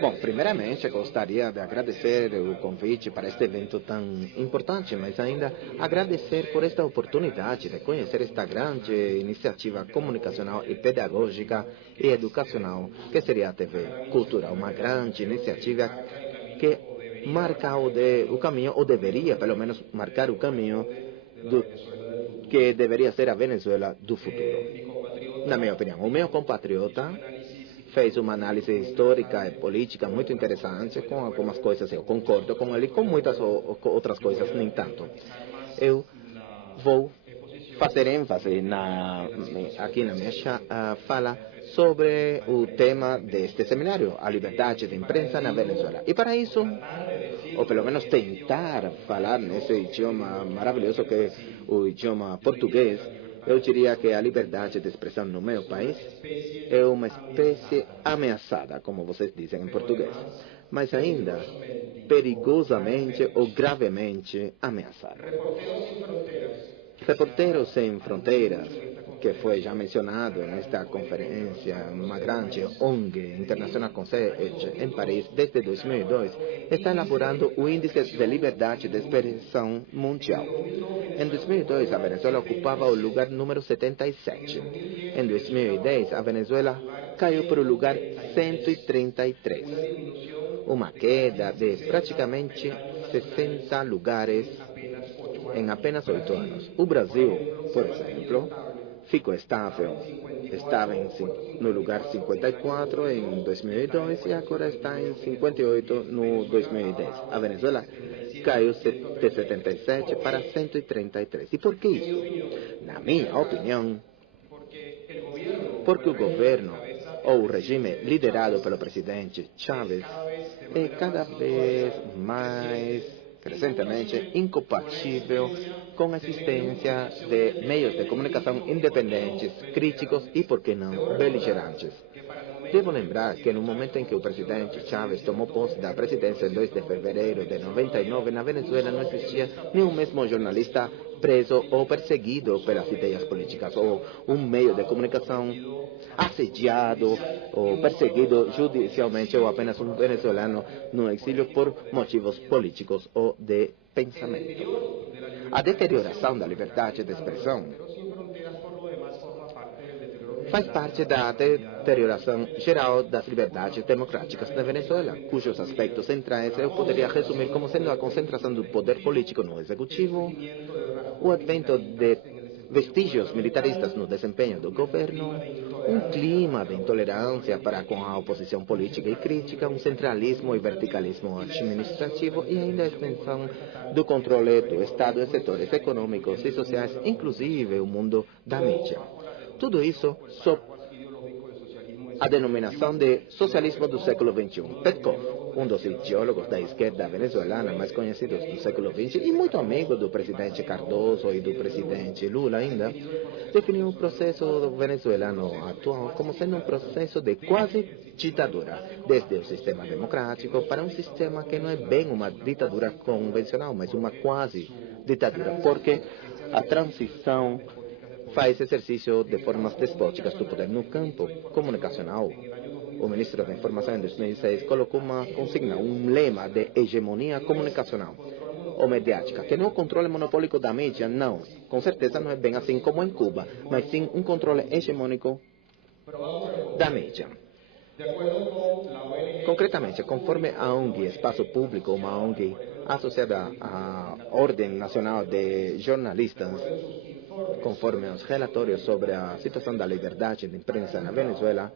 Bom, primeiramente gostaria de agradecer o convite para este evento tão importante, mas ainda agradecer por esta oportunidade de conhecer esta grande iniciativa comunicacional e pedagógica e educacional que seria a TV Cultura, uma grande iniciativa que marca o caminho, ou deveria pelo menos marcar o caminho do que deveria ser a Venezuela do futuro. Na minha opinião, o meu compatriota fez uma análise histórica e política muito interessante. Com algumas coisas eu concordo com ele, com muitas outras coisas nem tanto. Eu vou fazer ênfase aqui na minha fala sobre o tema deste seminário, a liberdade de imprensa na Venezuela. E para isso, ou pelo menos tentar falar nesse idioma maravilhoso que é o idioma português, eu diria que a liberdade de expressão no meu país é uma espécie ameaçada, como vocês dizem em português, mas ainda perigosamente ou gravemente ameaçada. Reporteros Sem Fronteiras, que foi já mencionado nesta conferência, uma grande ONG internacional com sede em Paris desde 2002, está elaborando o Índice de Liberdade de Expressão Mundial. Em 2002, a Venezuela ocupava o lugar número 77. Em 2010, a Venezuela caiu para o lugar 133. Uma queda de praticamente 60 lugares em apenas 8 anos. O Brasil, por exemplo, ficou estável. Estava no lugar 54 em 2002 e agora está em 58 no 2010. A Venezuela caiu de 77 para 133. E por que isso? Na minha opinião, porque o governo ou o regime liderado pelo presidente Chávez é cada vez mais recentemente incompatível com a existência de meios de comunicação independentes, críticos e, por que não, beligerantes. Devo lembrar que no momento em que o presidente Chávez tomou posse da presidência em 2 de fevereiro de 99, na Venezuela não existia nenhum mesmo jornalista preso ou perseguido pelas ideias políticas, ou um meio de comunicação assediado ou perseguido judicialmente, ou apenas um venezuelano no exílio por motivos políticos ou de pensamento. A deterioração da liberdade de expressão faz parte da deterioração geral das liberdades democráticas na Venezuela, cujos aspectos centrais eu poderia resumir como sendo a concentração do poder político no executivo, o advento de vestígios militaristas no desempenho do governo, um clima de intolerância para com a oposição política e crítica, um centralismo e verticalismo administrativo e ainda a extensão do controle do Estado em setores econômicos e sociais, inclusive o mundo da mídia. Tudo isso sob a denominação de socialismo do século XXI. Petkov, um dos ideólogos da esquerda venezuelana mais conhecidos do século XX e muito amigo do presidente Cardoso e do presidente Lula ainda, definiu o processo venezuelano atual como sendo um processo de quase ditadura, desde o sistema democrático para um sistema que não é bem uma ditadura convencional, mas uma quase ditadura, porque a transição faz exercício de formas despóticas do poder no campo comunicacional. O ministro da Informação, em 2006, colocou uma consigna, um lema de hegemonia comunicacional ou mediática, que não é o controle monopólico da mídia, não. Com certeza não é bem assim como em Cuba, mas sim um controle hegemônico da mídia. Concretamente, conforme a ONG Espaço Público, uma ONG associada à Ordem Nacional de Jornalistas, conforme os relatórios sobre a situação da liberdade de imprensa na Venezuela,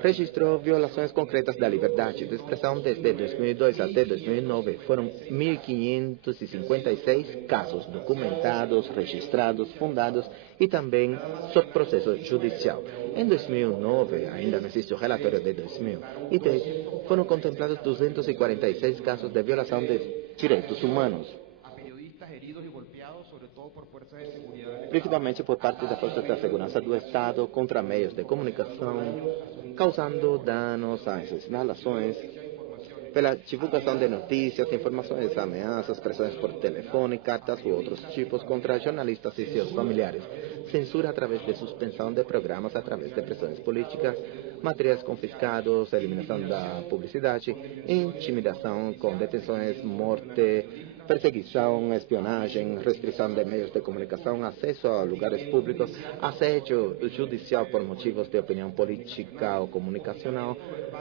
registrou violações concretas da liberdade de expressão desde 2002 até 2009. Foram 1.556 casos documentados, registrados, fundados e também sob processo judicial. Em 2009, ainda não existe o relatório de 2010, foram contemplados 246 casos de violação de direitos humanos, principalmente por parte das forças de segurança do Estado contra meios de comunicação, causando danos às instalações pela divulgação de notícias, informações, ameaças, pressões por telefone, cartas ou outros tipos contra jornalistas e seus familiares, censura através de suspensão de programas através de pressões políticas, materiais confiscados, eliminação da publicidade, intimidação com detenções, morte, perseguição, espionagem, restrição de meios de comunicação, acesso a lugares públicos, assédio judicial por motivos de opinião política ou comunicacional,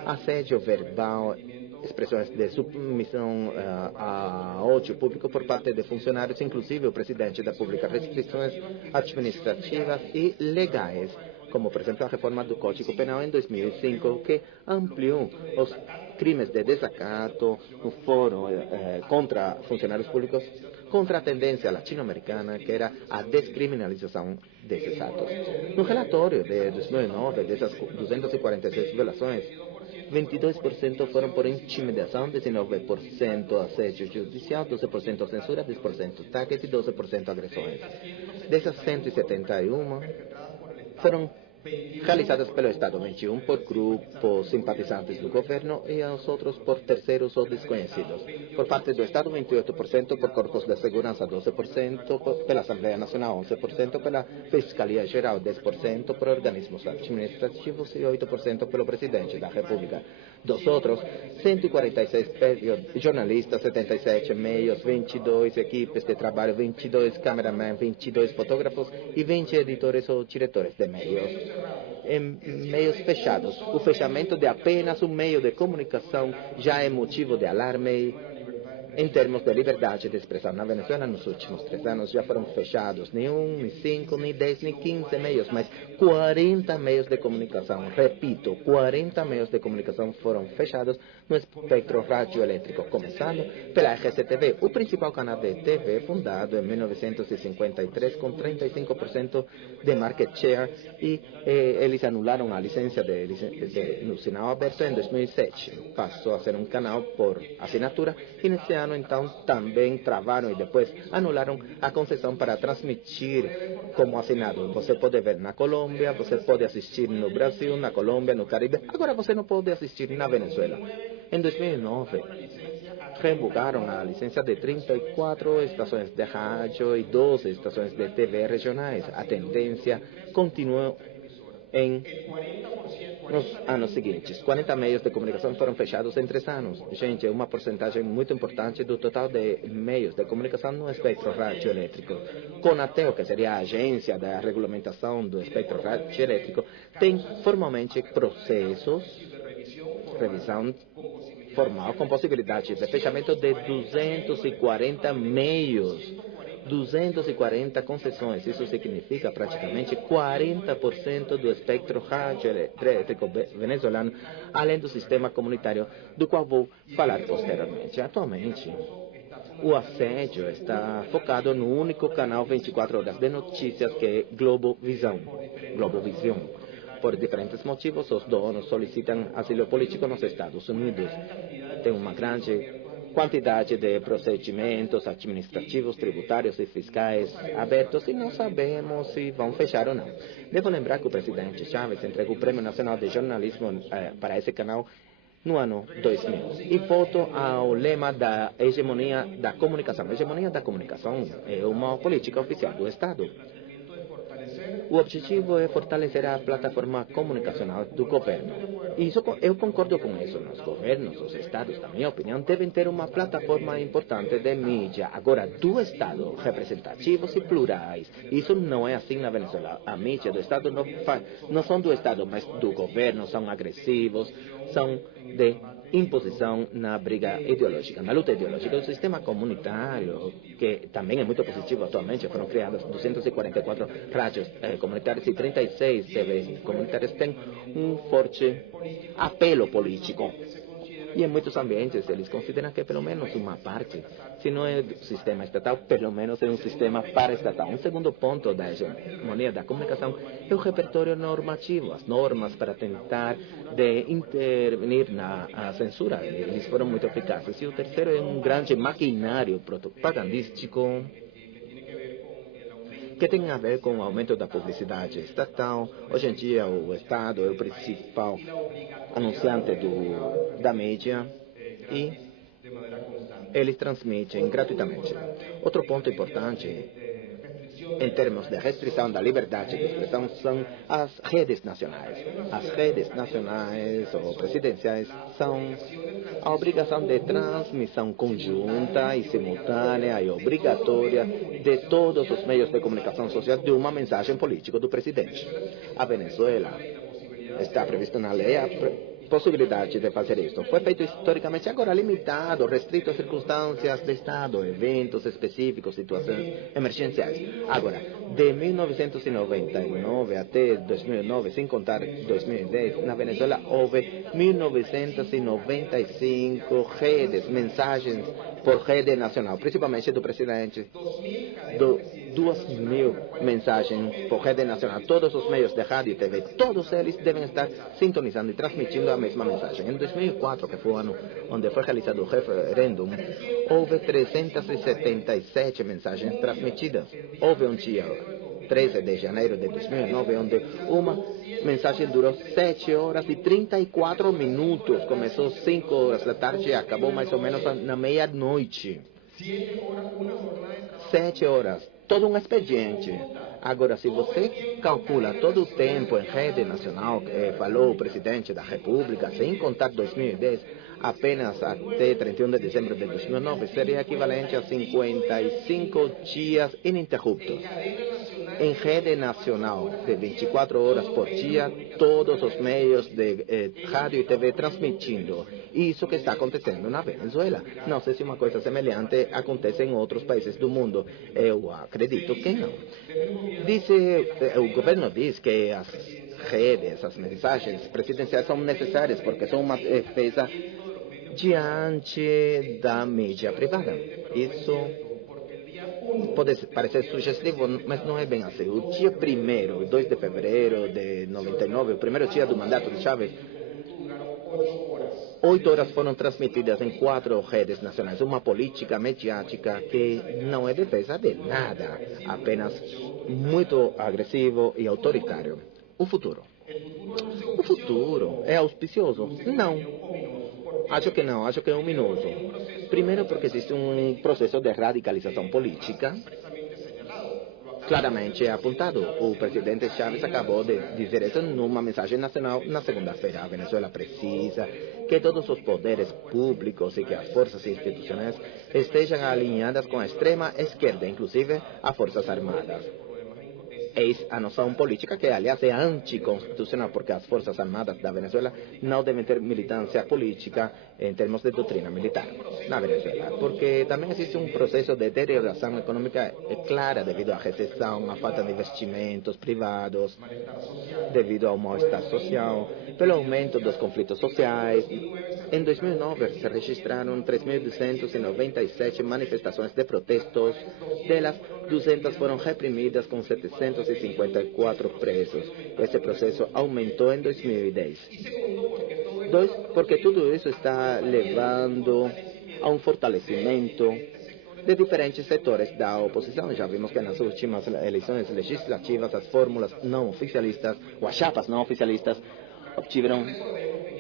assédio verbal, expressões de submissão a ódio público por parte de funcionários, inclusive o presidente da República, restrições administrativas e legais, como, por exemplo, a reforma do Código Penal em 2005, que ampliou os crimes de desacato no fórum contra funcionários públicos, contra a tendência latino-americana, que era a descriminalização desses atos. No relatório de 2009, dessas 246 violações, 22% foram por intimidação, 19% assédio judicial, 12% censura, 10% target e 12% agressões. Dessas 171, foram realizadas pelo Estado, 21 por grupos simpatizantes do governo e os outros por terceiros ou desconhecidos. Por parte do Estado, 28% por corpos de segurança, 12% pela Assembleia Nacional, 11% pela Fiscalia Geral, 10% por organismos administrativos e 8% pelo Presidente da República. Dos outros, 146 jornalistas, 77 meios, 22 equipes de trabalho, 22 cameramen, 22 fotógrafos e 20 editores ou diretores de meios. Em meios fechados, o fechamento de apenas um meio de comunicação já é motivo de alarme em termos de liberdade de expressão. Na Venezuela, nos últimos 3 anos, já foram fechados nem 1, nem 5, nem 10, nem 15 meios, mas 40 meios de comunicação. Repito, 40 meios de comunicação foram fechados no espectro radioelétrico, começando pela RCTV, o principal canal de TV fundado em 1953 com 35% de market share e eles anularam a licença no sinal aberto em 2007. Passou a ser um canal por assinatura e nesse ano, então, também travaram e depois anularam a concessão para transmitir como assinado. Você pode ver na Colômbia, você pode assistir no Brasil, na Colômbia, no Caribe. Agora você não pode assistir na Venezuela. Em 2009, revogaram a licença de 34 estações de rádio e 12 estações de TV regionais. A tendência continuou nos anos seguintes. 40 meios de comunicação foram fechados em 3 anos. Gente, é uma porcentagem muito importante do total de meios de comunicação no espectro radioelétrico. Conatel, que seria a agência da regulamentação do espectro radioelétrico, tem formalmente processos, revisão formal, com possibilidade de fechamento de 240 meios. 240 concessões, isso significa praticamente 40% do espectro radioelétrico venezuelano, além do sistema comunitário, do qual vou falar posteriormente. Atualmente, o assédio está focado no único canal 24 horas de notícias, que é Globovision. Por diferentes motivos, os donos solicitam asilo político nos Estados Unidos. Tem uma grande quantidade de procedimentos administrativos, tributários e fiscais abertos e não sabemos se vão fechar ou não. Devo lembrar que o presidente Chávez entregou o Prêmio Nacional de Jornalismo para esse canal no ano 2000 e voltou ao lema da hegemonia da comunicação. A hegemonia da comunicação é uma política oficial do Estado. O objetivo é fortalecer a plataforma comunicacional do governo. E eu concordo com isso. Os governos, os estados, na minha opinião, devem ter uma plataforma importante de mídia, agora do Estado, representativos e plurais. Isso não é assim na Venezuela. A mídia do Estado não são do Estado, mas do governo, são agressivos, são de imposição na briga ideológica, na luta ideológica. O sistema comunitário, que também é muito positivo atualmente, foram criadas 244 rádios comunitárias e 36 TVs comunitárias, tem um forte apelo político. E em muitos ambientes eles consideram que é pelo menos uma parte, se não é do sistema estatal, pelo menos é um sistema paraestatal. Um segundo ponto da hegemonia da comunicação é o repertório normativo, as normas para tentar de intervenir na censura. Eles foram muito eficazes. E o terceiro é um grande maquinário propagandístico que tem a ver com o aumento da publicidade estatal. Hoje em dia o Estado é o principal anunciante da mídia e eles transmitem gratuitamente. Outro ponto importante em termos de restrição da liberdade de expressão são as redes nacionais. As redes nacionais ou presidenciais são a obrigação de transmissão conjunta e simultânea e obrigatória de todos os meios de comunicação social de uma mensagem política do presidente. A Venezuela está previsto na lei a possibilidade de fazer isso. Foi feito historicamente, agora limitado, restrito a circunstâncias de Estado, eventos específicos, situações emergenciais. Agora, de 1999 até 2009, sem contar 2010, na Venezuela houve 1995 redes, mensagens por rede nacional, principalmente do presidente, 2.000 mensagens por rede nacional. Todos os meios de rádio e TV, todos eles devem estar sintonizando e transmitindo a mesma mensagem. Em 2004, que foi o ano onde foi realizado o referêndum, houve 377 mensagens transmitidas. Houve um dia, 13 de janeiro de 2009, onde uma mensagem durou 7 horas e 34 minutos. Começou às 5 horas da tarde e acabou mais ou menos na meia-noite. 7 horas. Todo um expediente. Agora, se você calcula todo o tempo em rede nacional, falou o presidente da República, sem contar 2010, apenas até 31 de dezembro de 2009, seria equivalente a 55 dias ininterruptos. Em rede nacional, de 24 horas por dia, todos os meios de rádio e TV transmitindo. Isso que está acontecendo na Venezuela. Não sei se uma coisa semelhante acontece em outros países do mundo. Eu acredito que não. O governo diz que as redes, as mensagens presidenciais são necessárias porque são uma defesa diante da mídia privada. Isso pode parecer sugestivo, mas não é bem assim. O dia 1º, 2 de fevereiro de 99, o primeiro dia do mandato de Chávez, 8 horas foram transmitidas em 4 redes nacionais. Uma política mediática que não é defesa de nada, apenas muito agressivo e autoritário. O futuro. O futuro é auspicioso? Não. Acho que não, acho que é ominoso. Primeiro porque existe um processo de radicalização política claramente apontado. O presidente Chávez acabou de dizer isso numa mensagem nacional na segunda-feira. A Venezuela precisa que todos os poderes públicos e que as forças institucionais estejam alinhadas com a extrema esquerda, inclusive as Forças Armadas. Eis a noção política que, aliás, é anticonstitucional, porque as Forças Armadas da Venezuela não devem ter militância política em termos de doutrina militar na Venezuela, porque também existe um processo de deterioração econômica clara devido à recessão, à falta de investimentos privados, devido ao mal-estar social, pelo aumento dos conflitos sociais. Em 2009 se registraram 3.297 manifestações de protestos, delas 200 foram reprimidas com 754 presos. Esse processo aumentou em 2010. 2, porque tudo isso está levando a um fortalecimento de diferentes setores da oposição. Já vimos que nas últimas eleições legislativas as fórmulas não oficialistas, ou as chapas não oficialistas, obtiveram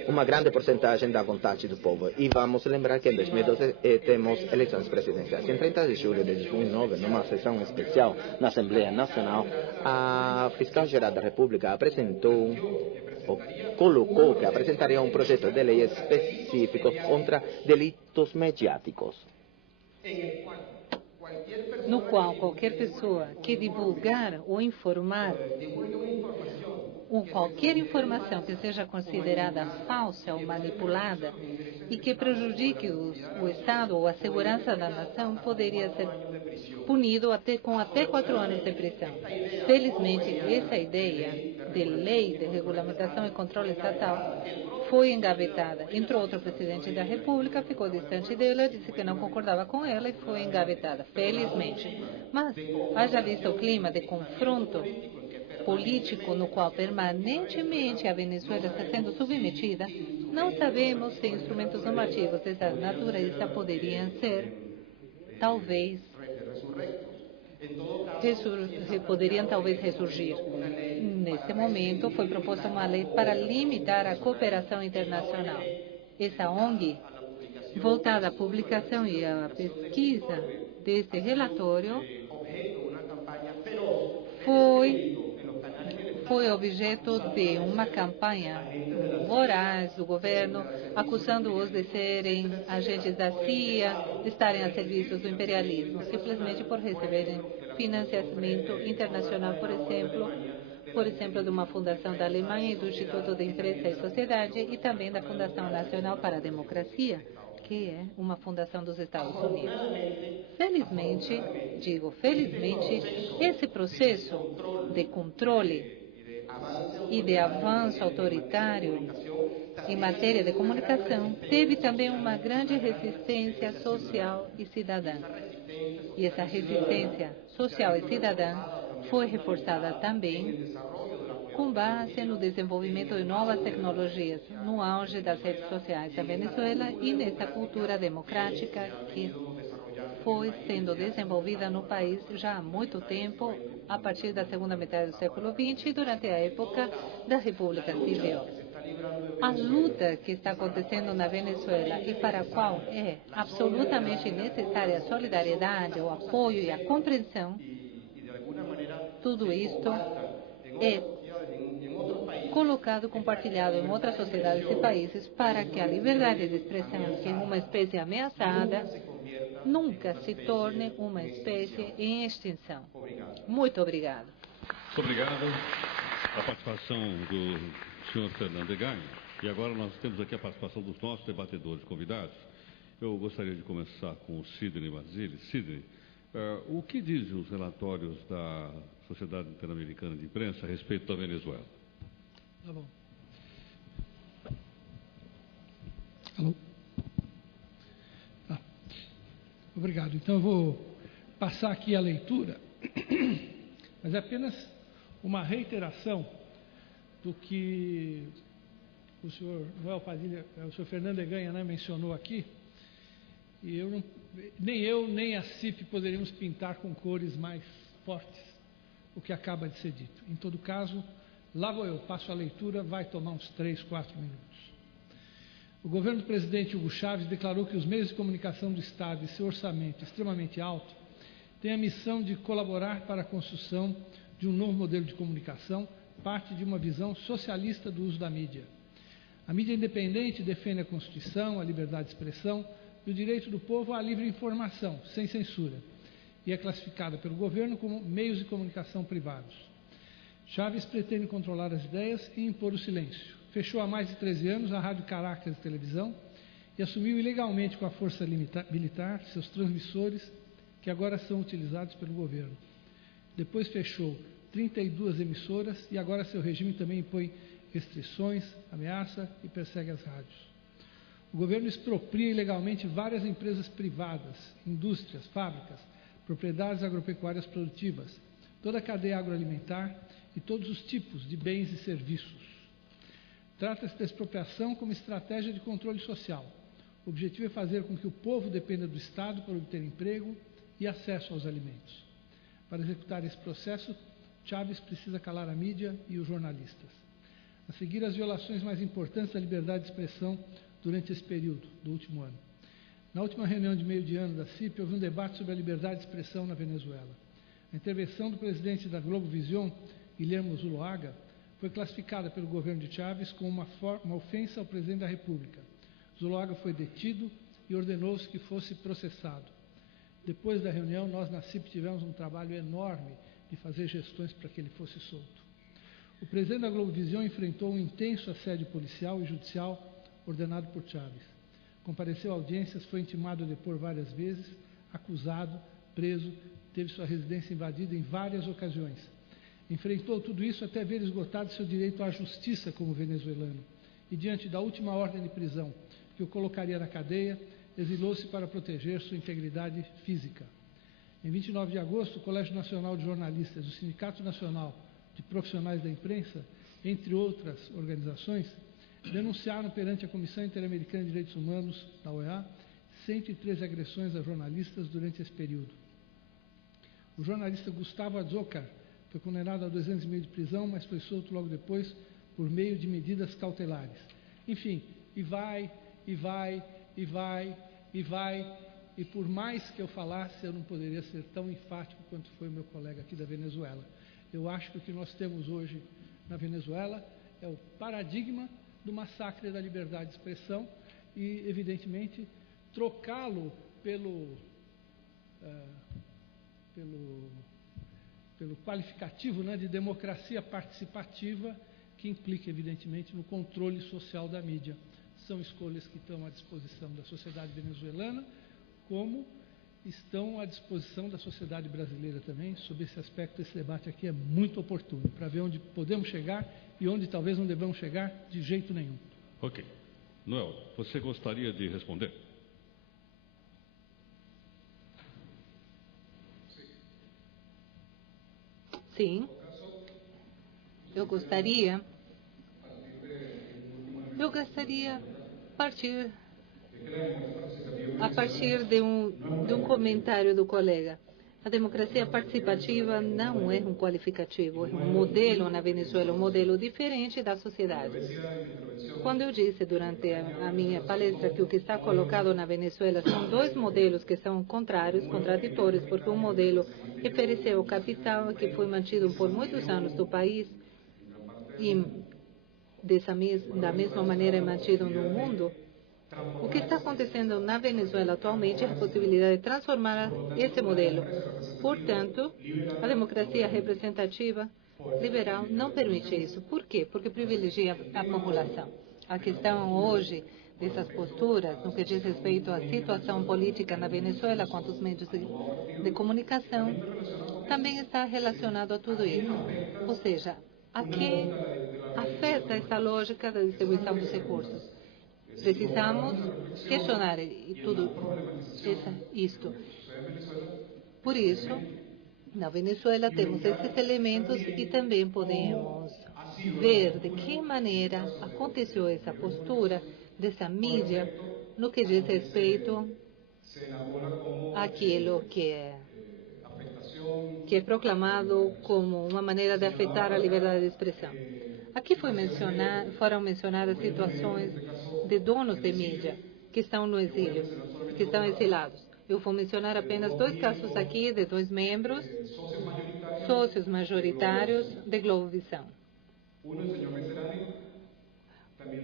uma grande porcentagem da vontade do povo. E vamos lembrar que em 2012 temos eleições presidenciais. Em 30 de julho de 2009, numa sessão especial na Assembleia Nacional, a Fiscal-Geral da República apresentou, ou colocou que apresentaria um projeto de lei específico contra delitos mediáticos, no qual qualquer pessoa que divulgar ou informar ou qualquer informação que seja considerada falsa ou manipulada e que prejudique o Estado ou a segurança da nação poderia ser punido com até 4 anos de prisão. Felizmente, essa ideia de lei de regulamentação e controle estatal foi engavetada. Entrou outro presidente da República, ficou distante dela, disse que não concordava com ela e foi engavetada, felizmente. Mas, haja visto o clima de confronto político no qual permanentemente a Venezuela está sendo submetida, não sabemos se instrumentos normativos dessa natureza poderiam ser, talvez, ressurgir. Neste momento, foi proposta uma lei para limitar a cooperação internacional. Essa ONG voltada à publicação e à pesquisa deste relatório foi objeto de uma campanha voraz do governo, acusando-os de serem agentes da CIA, de estarem a serviço do imperialismo, simplesmente por receberem financiamento internacional, por exemplo, de uma fundação da Alemanha e do Instituto de Imprensa e Sociedade, e também da Fundação Nacional para a Democracia, que é uma fundação dos Estados Unidos. Felizmente, esse processo de controle e de avanço autoritário em matéria de comunicação teve também uma grande resistência social e cidadã. E essa resistência social e cidadã foi reforçada também com base no desenvolvimento de novas tecnologias, no auge das redes sociais da Venezuela e nessa cultura democrática que foi sendo desenvolvida no país já há muito tempo, a partir da segunda metade do século XX e durante a época da República Civil. A luta que está acontecendo na Venezuela e para a qual é absolutamente necessária a solidariedade, o apoio e a compreensão, tudo isto é colocado, compartilhado em outras sociedades e países para que a liberdade de expressão, que é uma espécie ameaçada, nunca se torne uma espécie em extinção. Muito obrigado. Muito obrigado. A participação do senhor Fernando Egain. E agora nós temos aqui a participação dos nossos debatedores convidados. Eu gostaria de começar com o Sidney Marzilli. Sidney, o que dizem os relatórios da Sociedade Interamericana de Imprensa a respeito da Venezuela? Tá bom. Alô? Obrigado. Então, eu vou passar aqui a leitura, mas é apenas uma reiteração do que o senhor Noel Padilha, o senhor Fernando Egain, né, mencionou aqui, e nem eu, nem a CIP poderíamos pintar com cores mais fortes o que acaba de ser dito. Em todo caso, lá vou eu, passo a leitura, vai tomar uns 3, 4 minutos. O governo do presidente Hugo Chávez declarou que os meios de comunicação do Estado e seu orçamento extremamente alto têm a missão de colaborar para a construção de um novo modelo de comunicação, parte de uma visão socialista do uso da mídia. A mídia independente defende a Constituição, a liberdade de expressão e o direito do povo à livre informação, sem censura, e é classificada pelo governo como meios de comunicação privados. Chávez pretende controlar as ideias e impor o silêncio. Fechou há mais de 13 anos a Rádio Caracas de televisão e assumiu ilegalmente com a força militar seus transmissores, que agora são utilizados pelo governo. Depois fechou 32 emissoras e agora seu regime também impõe restrições, ameaça e persegue as rádios. O governo expropria ilegalmente várias empresas privadas, indústrias, fábricas, propriedades agropecuárias produtivas, toda a cadeia agroalimentar e todos os tipos de bens e serviços. Trata-se da expropriação como estratégia de controle social. O objetivo é fazer com que o povo dependa do Estado para obter emprego e acesso aos alimentos. Para executar esse processo, Chávez precisa calar a mídia e os jornalistas. A seguir, as violações mais importantes da liberdade de expressão durante esse período, do último ano. Na última reunião de meio de ano da CIP, houve um debate sobre a liberdade de expressão na Venezuela. A intervenção do presidente da Globo Vision, Guilherme Zuloaga, foi classificada pelo governo de Chávez como uma ofensa ao presidente da República. Zuloaga foi detido e ordenou-se que fosse processado. Depois da reunião, nós na CIP tivemos um trabalho enorme de fazer gestões para que ele fosse solto. O presidente da Globo Vision enfrentou um intenso assédio policial e judicial ordenado por Chávez. Compareceu a audiências, foi intimado a depor várias vezes, acusado, preso, teve sua residência invadida em várias ocasiões. Enfrentou tudo isso até ver esgotado seu direito à justiça como venezuelano. E diante da última ordem de prisão, que o colocaria na cadeia, exilou-se para proteger sua integridade física. Em 29 de agosto, o Colégio Nacional de Jornalistas, o Sindicato Nacional de Profissionais da Imprensa, entre outras organizações, denunciaram perante a Comissão Interamericana de Direitos Humanos, da OEA, 113 agressões a jornalistas durante esse período. O jornalista Gustavo Adzocar foi condenado a 2 anos e meio de prisão, mas foi solto logo depois por meio de medidas cautelares. Enfim, e vai, e vai, e vai, e por mais que eu falasse, eu não poderia ser tão enfático quanto foi o meu colega aqui da Venezuela. Eu acho que o que nós temos hoje na Venezuela é o paradigma do massacre da liberdade de expressão e, evidentemente, trocá-lo pelo qualificativo, né, de democracia participativa, que implica, evidentemente, no controle social da mídia. São escolhas que estão à disposição da sociedade venezuelana, como estão à disposição da sociedade brasileira também. Sob esse aspecto, esse debate aqui é muito oportuno, para ver onde podemos chegar e onde talvez não devamos chegar de jeito nenhum. Ok. Noel, você gostaria de responder? Sim. Eu gostaria a partir de um comentário do colega. A democracia participativa não é um qualificativo, é um modelo na Venezuela, um modelo diferente da sociedade. Quando eu disse durante a minha palestra que o que está colocado na Venezuela são dois modelos que são contrários, contraditórios, porque um modelo ofereceu o capital que foi mantido por muitos anos do país e da mesma maneira é mantido no mundo. O que está acontecendo na Venezuela atualmente é a possibilidade de transformar esse modelo. Portanto, a democracia representativa liberal não permite isso. Por quê? Porque privilegia a população. A questão hoje dessas posturas, no que diz respeito à situação política na Venezuela quanto aos meios de comunicação, também está relacionado a tudo isso. Ou seja, a que afeta essa lógica da distribuição dos recursos. Precisamos questionar isto. Por isso, na Venezuela temos esses elementos e também podemos ver de que maneira aconteceu essa postura dessa mídia no que diz respeito àquilo que é proclamado como uma maneira de afetar a liberdade de expressão. Aqui foram mencionadas situações de donos de mídia que estão no exílio, que estão exilados. Eu vou mencionar apenas dois casos aqui de dois membros, sócios majoritários de Globovisão.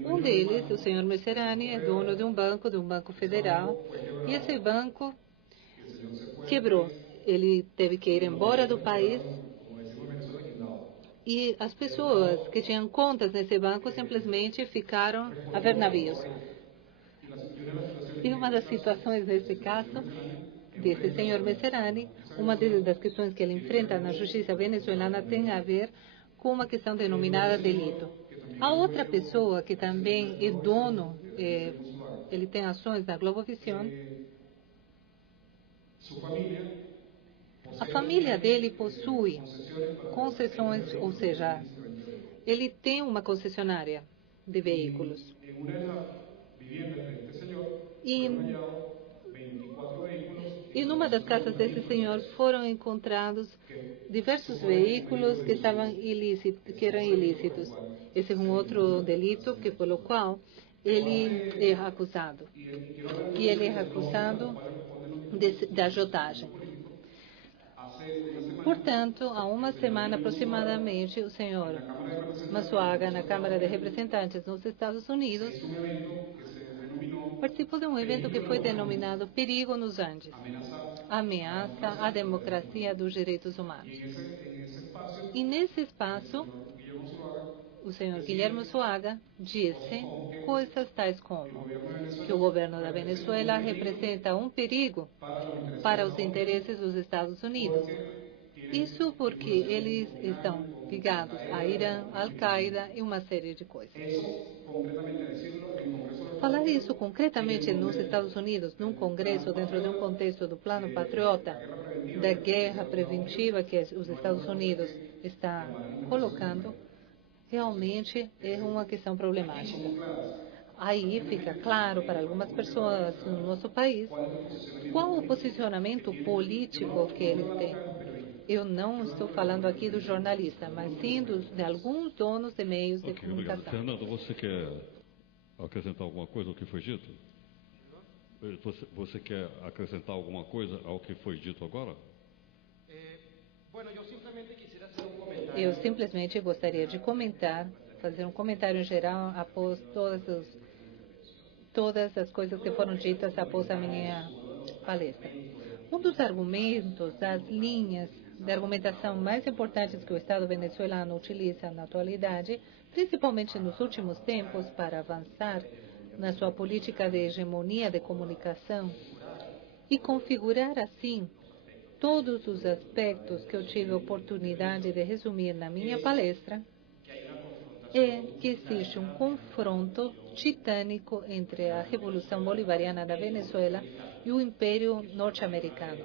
Um deles, o senhor Messerani, é dono de um banco federal, e esse banco quebrou. Ele teve que ir embora do país e as pessoas que tinham contas nesse banco simplesmente ficaram a ver navios. E uma das situações nesse caso, desse senhor Messerani, uma das questões que ele enfrenta na justiça venezuelana tem a ver com uma questão denominada delito. A outra pessoa que também é dono, ele tem ações da Globovisão, a família dele possui concessões, ou seja, ele tem uma concessionária de veículos. E numa das casas desse senhor foram encontrados diversos veículos que eram ilícitos. Esse é um outro delito pelo qual ele é acusado. E ele é acusado de agiotagem. Portanto, há uma semana aproximadamente, o senhor Massuaga, na Câmara de Representantes nos Estados Unidos, participou de um evento que foi denominado Perigo nos Andes, ameaça à democracia dos direitos humanos. E nesse espaço, o senhor Guilherme Massuaga disse coisas tais como que o governo da Venezuela representa um perigo para os interesses dos Estados Unidos. Isso porque eles estão ligados a Irã, Al-Qaeda e uma série de coisas. Falar isso concretamente nos Estados Unidos, num congresso, dentro de um contexto do Plano Patriota, da guerra preventiva que os Estados Unidos está colocando, realmente é uma questão problemática. Aí fica claro para algumas pessoas no nosso país qual o posicionamento político que eles têm. Eu não estou falando aqui do jornalista, mas sim de alguns donos de meios de comunicação. Obrigado. Fernando, você quer acrescentar alguma coisa ao que foi dito? Você quer acrescentar alguma coisa ao que foi dito agora? Eu simplesmente gostaria de comentar, fazer um comentário geral após todas as coisas que foram ditas após a minha palestra. Um dos argumentos, das linhas de argumentação mais importantes que o Estado venezuelano utiliza na atualidade, principalmente nos últimos tempos, para avançar na sua política de hegemonia de comunicação e configurar assim todos os aspectos que eu tive a oportunidade de resumir na minha palestra, é que existe um confronto titânico entre a Revolução Bolivariana da Venezuela e o Império Norte-Americano.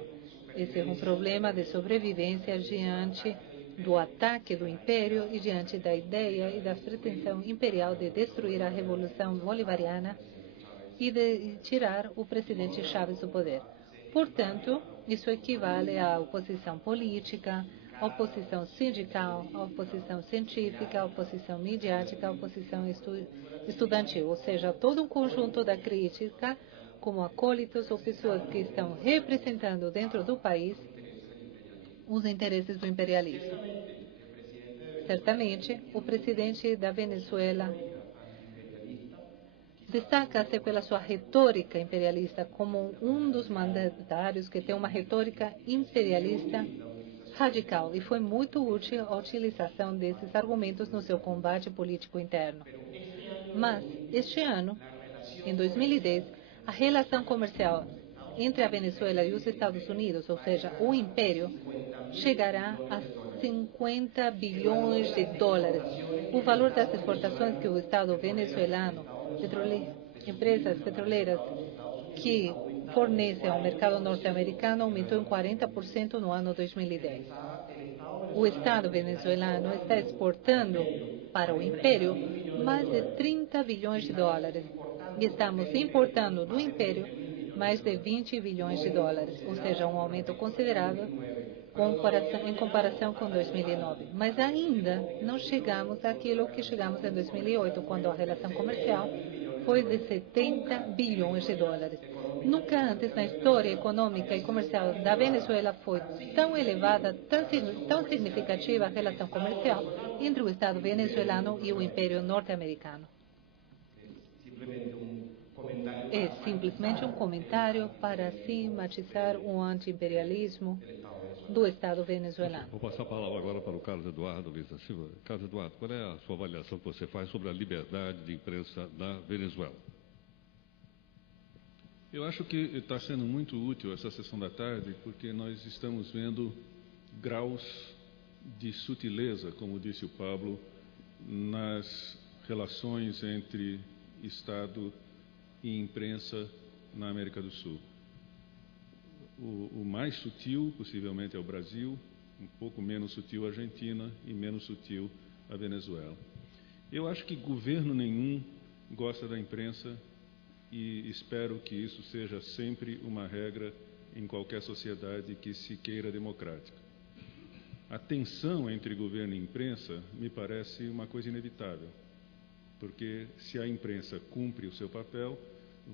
Esse é um problema de sobrevivência diante do ataque do Império e diante da ideia e da pretensão imperial de destruir a Revolução Bolivariana e de tirar o presidente Chávez do poder. Portanto, isso equivale à oposição política, à oposição sindical, à oposição científica, à oposição midiática, à oposição estudantil, ou seja, todo um conjunto da crítica, como acólitos ou pessoas que estão representando dentro do país os interesses do imperialismo. Certamente, o presidente da Venezuela destaca-se pela sua retórica imperialista como um dos mandatários que tem uma retórica imperialista radical, e foi muito útil a utilização desses argumentos no seu combate político interno. Mas, este ano, em 2010, a relação comercial entre a Venezuela e os Estados Unidos, ou seja, o império, chegará a 50 bilhões de dólares. O valor das exportações que o Estado venezuelano, empresas petroleiras que fornecem ao mercado norte-americano, aumentou em 40% no ano 2010. O Estado venezuelano está exportando para o império mais de 30 bilhões de dólares. E estamos importando do império mais de 20 bilhões de dólares, ou seja, um aumento considerável em comparação com 2009. Mas ainda não chegamos àquilo que chegamos em 2008, quando a relação comercial foi de 70 bilhões de dólares. Nunca antes na história econômica e comercial da Venezuela foi tão elevada, tão significativa a relação comercial entre o Estado venezuelano e o Império Norte-Americano. É simplesmente um comentário para assim matizar o anti-imperialismo do Estado venezuelano. Vou passar a palavra agora para o Carlos Eduardo Luiz da Silva. Carlos Eduardo, qual é a sua avaliação que você faz sobre a liberdade de imprensa na Venezuela? Eu acho que está sendo muito útil essa sessão da tarde, porque nós estamos vendo graus de sutileza, como disse o Pablo, nas relações entre Estado e imprensa na América do Sul. O mais sutil, possivelmente, é o Brasil, um pouco menos sutil a Argentina e menos sutil a Venezuela. Eu acho que governo nenhum gosta da imprensa e espero que isso seja sempre uma regra em qualquer sociedade que se queira democrática. A tensão entre governo e imprensa me parece uma coisa inevitável, porque se a imprensa cumpre o seu papel,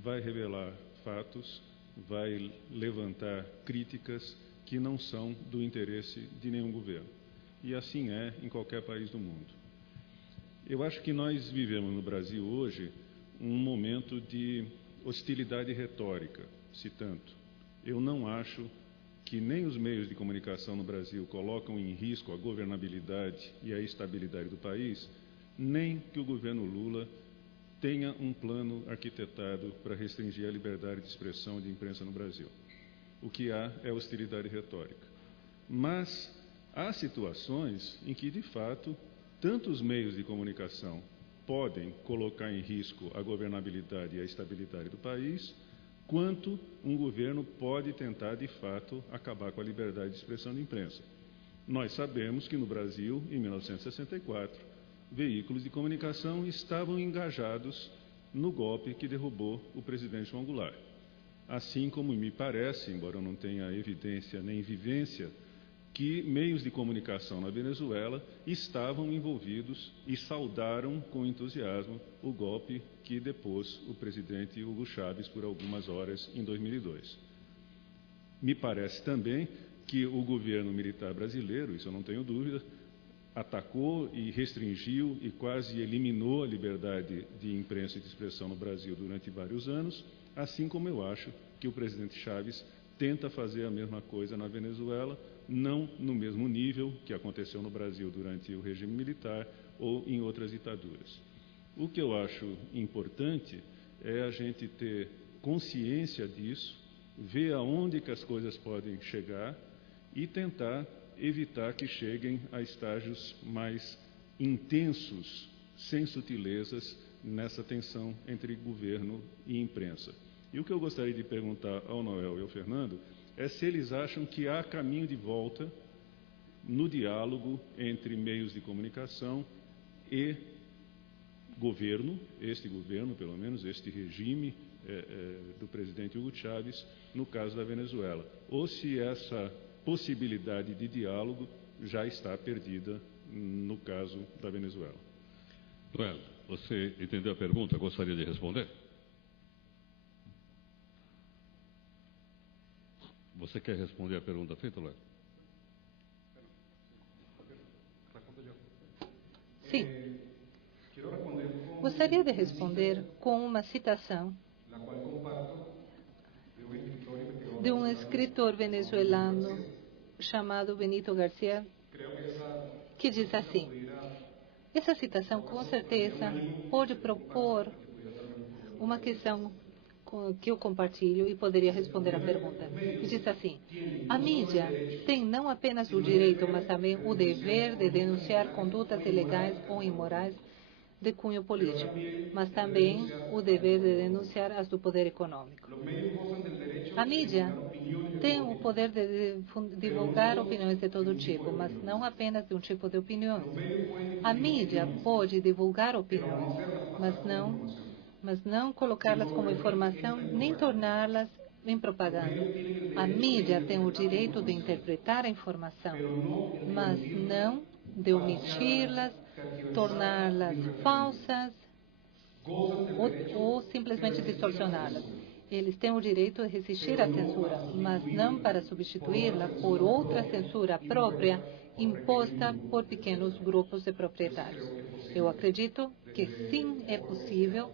vai revelar fatos, vai levantar críticas que não são do interesse de nenhum governo. E assim é em qualquer país do mundo. Eu acho que nós vivemos no Brasil hoje um momento de hostilidade retórica, se tanto. Eu não acho que nem os meios de comunicação no Brasil colocam em risco a governabilidade e a estabilidade do país, nem que o governo Lula tenha um plano arquitetado para restringir a liberdade de expressão e de imprensa no Brasil. O que há é hostilidade retórica. Mas há situações em que, de fato, tanto os meios de comunicação podem colocar em risco a governabilidade e a estabilidade do país, quanto um governo pode tentar, de fato, acabar com a liberdade de expressão da imprensa. Nós sabemos que no Brasil, em 1964, veículos de comunicação estavam engajados no golpe que derrubou o presidente João Goulart. Assim como me parece, embora eu não tenha evidência nem vivência, que meios de comunicação na Venezuela estavam envolvidos e saudaram com entusiasmo o golpe que depôs o presidente Hugo Chávez por algumas horas em 2002. Me parece também que o governo militar brasileiro, isso eu não tenho dúvida, atacou e restringiu e quase eliminou a liberdade de imprensa e de expressão no Brasil durante vários anos, assim como eu acho que o presidente Chávez tenta fazer a mesma coisa na Venezuela, não no mesmo nível que aconteceu no Brasil durante o regime militar ou em outras ditaduras. O que eu acho importante é a gente ter consciência disso, ver aonde que as coisas podem chegar e tentar evitar que cheguem a estágios mais intensos, sem sutilezas, nessa tensão entre governo e imprensa. E o que eu gostaria de perguntar ao Noel e ao Fernando é se eles acham que há caminho de volta no diálogo entre meios de comunicação e governo, este governo, pelo menos, este regime do presidente Hugo Chávez, no caso da Venezuela, ou se essa possibilidade de diálogo já está perdida no caso da Venezuela. Noel, você entendeu a pergunta? Gostaria de responder? Você quer responder a pergunta feita, Noel? Sim. Gostaria de responder com uma citação de um escritor venezuelano chamado Benito Garcia, que diz assim: essa citação com certeza pode propor uma questão que eu compartilho e poderia responder a pergunta. E diz assim: a mídia tem não apenas o direito, mas também o dever de denunciar condutas ilegais ou imorais de cunho político, mas também o dever de denunciar as do poder econômico. A mídia tem o poder de divulgar opiniões de todo tipo, mas não apenas de um tipo de opiniões. A mídia pode divulgar opiniões, mas não colocá-las como informação, nem torná-las em propaganda. A mídia tem o direito de interpretar a informação, mas não de omiti-las, torná-las falsas ou simplesmente distorcioná-las. Eles têm o direito de resistir à censura, mas não para substituí-la por outra censura própria imposta por pequenos grupos de proprietários. Eu acredito que sim é possível,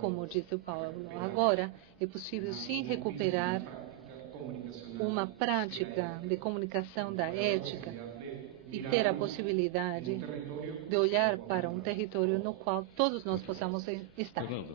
como disse o Paulo agora, é possível sim recuperar uma prática de comunicação da ética e ter a possibilidade de olhar para um território no qual todos nós possamos estar. Fernando.